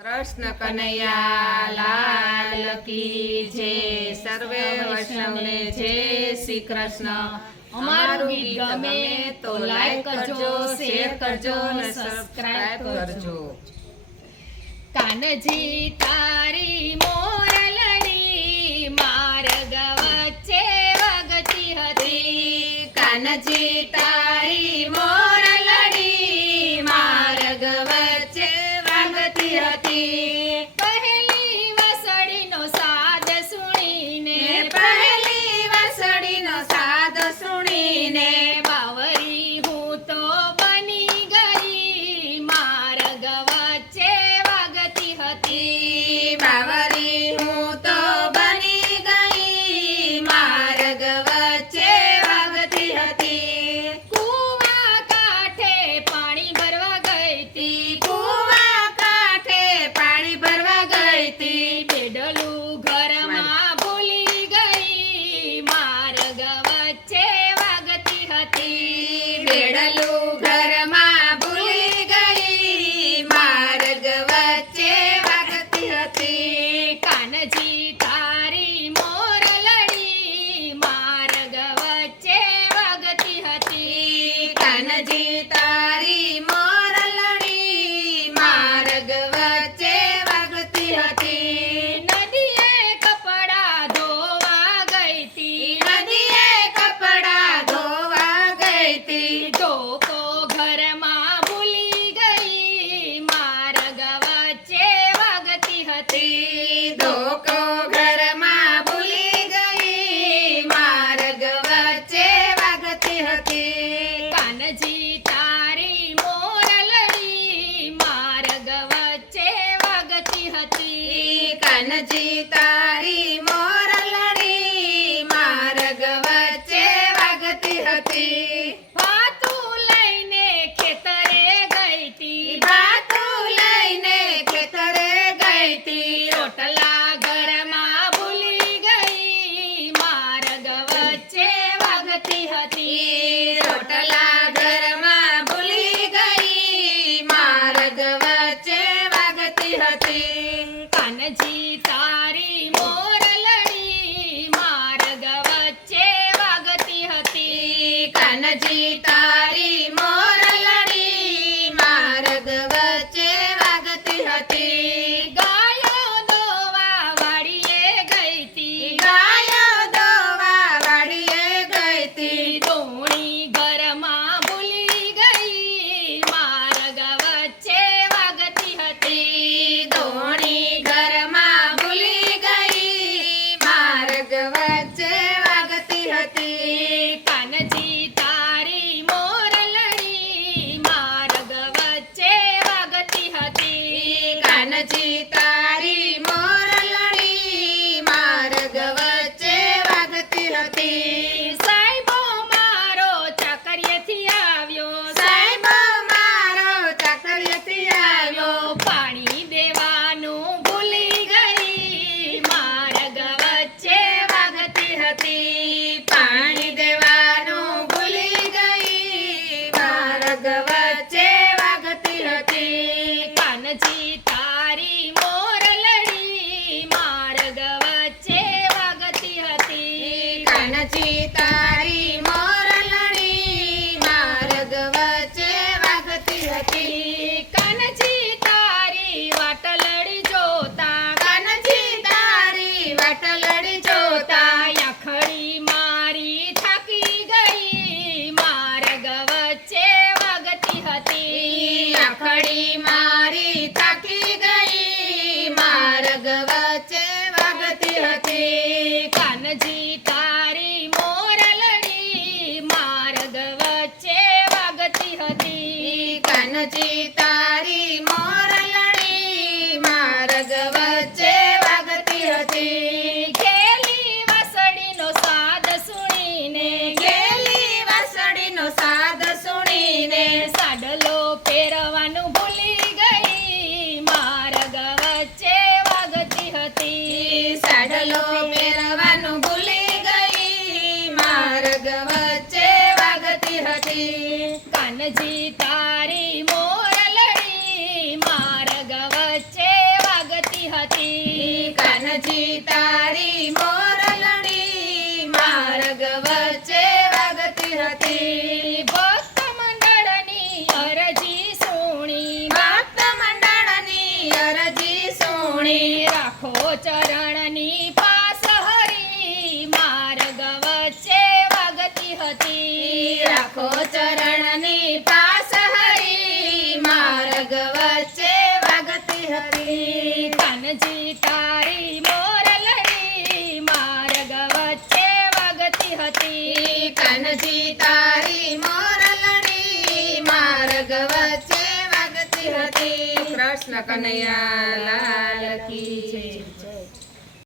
कृष्ण कन्हैया लाल की जय। सर्वे वैष्णवने जय श्री कृष्ण। અમારું ગીત ગમે તો લાઈક કરજો, શેર કરજો અને સબસ્ક્રાઇબ કરજો। કાનજી તારી મોરલડી માર્ગ વચ્ચે વગતી હતી। કાનજી તારી મોરલડી માર્ગ વચ્ચે વાગતી હતી। પહેલી વસડીનો સાદ સુણીને પહેલી વસડીનો સાદ સુણીને બાવરી હું તો બની ગઈ માર્ગ વચ્ચે વગતી હતી। બાવરી હું તો બની ગઈ માર્ગ વચ્ચે વાગતી હતી। કૂવા કાંઠે પાણી ભરવા ગઈ તી, કૂવા કાંઠે પાણી ભરવા ગઈ તી। બેડલું ઘરમાં ભૂલી ગઈ માર્ગ વચ્ચે વાગતી હતી। બેડલું ઘરમાં ભૂલી ગઈ માર્ગ વચ્ચે વાગતી હતી। કાનજી તારી મોરલડી માર્ગ વચ્ચે વાગતી હતી। કાનજી તારી મોરલડી માર્ગ વચ્ચે વાગતી હતી। નદીએ કપડાં ધોવા ગઈ તી, નદીએ કપડાં ધોવા ગઈ તી। ધોકો ઘરમાં ભૂલી ગઈ માર્ગ વચ્ચે વાગતી હતી। ધોકો ઘરમાં ભૂલી ગઈ માર્ગ વચ્ચે વાગતી હતી। કાનજી તારી મોરલડી માર્ગ વચ્ચે વાગતી હતી। કાનજી તારી મોરલડી માર્ગ વચ્ચે વાગતી હતી। ભાતું લઈને ખેતરે ગઈ તી, ભાતું લઈને ખેતરે ગઈ તી। રોટલા ઘરમાં ભૂલી ગઈ માર્ગ વચ્ચે વાગતી હતી। રોટલા ઘરમાં ભૂલી ગઈ માર્ગ વચ્ચે વાગતી હતી। કાનજી તારી મોરલડી માર્ગ વચ્ચે વાગતી હતી। કાનજી તારી મોરલડી માર્ગ વચ્ચે વાગતી હતી। ગાયો દોવા વાડીએ ગઈ તી, ગાયો દોવા વાડીએ ગઈ તી। ડોણી ઘરમાં ભૂલી ગઈ માર્ગ વચ્ચે વાગતી હતી। ધોણી ઘરમાં ભૂલી ગઈ માર્ગ વચ્ચે વાગતી હતી। કાનજી તારી મોરલડી માર્ગ વચ્ચે વાગતી હતી। કાનજી તારી મોરલડી માર્ગ વચ્ચે વાગતી હતી। સાહેબો મારો ચાકરીએથી આવ્યો, સાહેબો મારો ચાકરીએથી આવ્યો। પાણી દેવાનું ભૂલી ગઈ માર્ગ વચ્ચે વાગતી હતી। પાણી દેવાનું ભૂલી ગઈ માર્ગ વચ્ચે વાગતી હતી। કાનજી તારી મોરલડી માર્ગ વચ્ચે વાગતી હતી। કાનજી તારી મોરલડી માર્ગ વચ્ચે વાગતી હતી। કાનજી તારી વાટલડી જોતા, કાનજી તારી વાટલડી જોતા યાખડી મારી થાકી ગઈ માર્ગ વચ્ચે વાગતી હતી। આખડી મારી થાકી ગઈ માર્ગ વચ્ચે વાગતી હતી। કાનજી તારી મોરલડી માર્ગ વચ્ચે વાગતી હતી। કાનજી તારી મોરલડી માર્ગ વચ્ચે વાગતી હતી। ગેલી વસડીનો સાદ સુણીને ગેલી વસડીનો સાદ સુણીને સાડલો પહેરવાનું ભૂલી ગઈ માર્ગ વચ્ચે વાગતી હતી। સાડલો પહેરવાનું ભૂલી ગઈ માર્ગ વચ્ચે વાગતી હતી। કાનજી તારી મોરલડી માર્ગ વચ્ચે હતી. કાનજી તારી મોરલણી માર્ગ વચ્ચે વાગતી હતી. ભક્ત મંડળની અરજી સુણી, ભક્ત મંડળની અરજી સુણી, રાખો ચરણની પાસ હરી માર્ગ વચ્ચે વાગતી હતી. રાખો ચરણની પાસ હરી માર્ગ વચ્ચે વાગતી હતી. કાનજી તારી મોરલણી માર્ગ વચ્ચે વાગતી હતી. કાનજી તારી મોરલણી માર્ગ વચ્ચે વાગતી હતી. કૃષ્ણ કનૈયા લાલ કી જય.